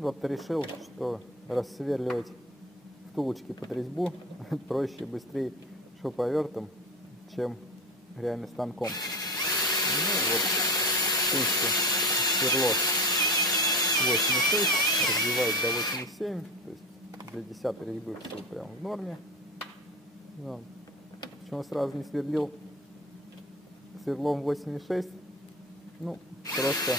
Вот решил, что рассверливать втулочки под резьбу проще и быстрее шуруповертом, чем реально станком. Ну вот, в принципе, сверло 8,6, разбивает до 8,7, то есть для 10 резьбы все прям в норме. Но почему сразу не сверлил сверлом 8,6? Ну, просто